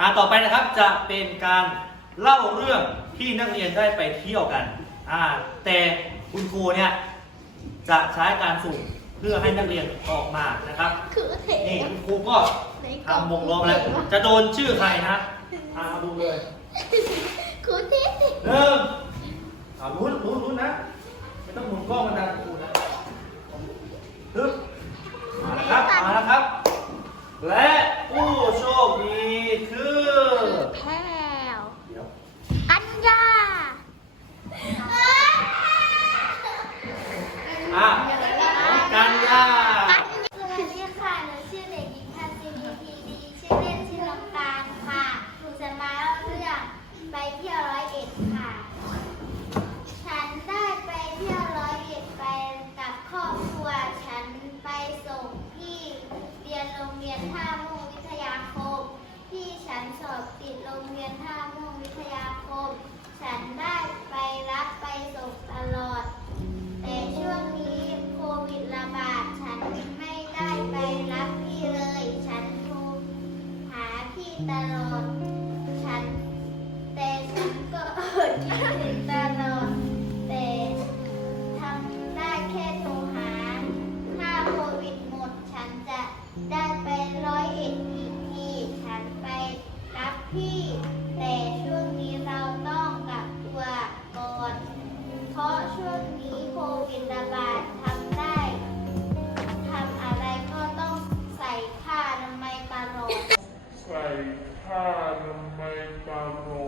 อ่าต่อไปนะครับจะเป็นการเล่าเรื่องที่นักเรียนได้ไปเที่ยวกันอ่าแต่คุณครูเนี่ยจะใช้การสุ่มเพื่อให้นักเรียนออกมานะครับ คือเทนี่คุณครูก็ทำวงล้อมแล้ว จะโดนชื่อใครนะอ่าดูเลยคือเทหนึ่งอ่าลุ้นลุ้นลุ้นนะไม่ต้องหมุนกล้องมันดังครูนะฮึบมาแล้วครับมาแล้วครับ และผู้โชคดีคือ แพรว เดี๋ยว อัญญาอะกันยาสวัสดีค่ะหนูชื่อเด็กหญิงทันซินีพีดีชื่อเล่นชื่อลำตาลค่ะหนูจะมาเล่าเรื่องไปเที่ยวร้อยเอ็ดค่ะ ฉันได้ไปเที่ยวร้อยเอ็ดไปกับครอบครัว ฉันไปส่งที่เรียนโรงเรียนท่าม่วงวิทยาคม ที่ฉันส อบติดโรงเรียนท่าม่วงวิทยาคม ฉันได้ไปรับไปส่งตลอด แต่ช่วงนี้โควิดระบาด ฉันไม่ได้ไปรับพี่เลย ฉันโทรหาพี่ตลอด ฉัน I can make a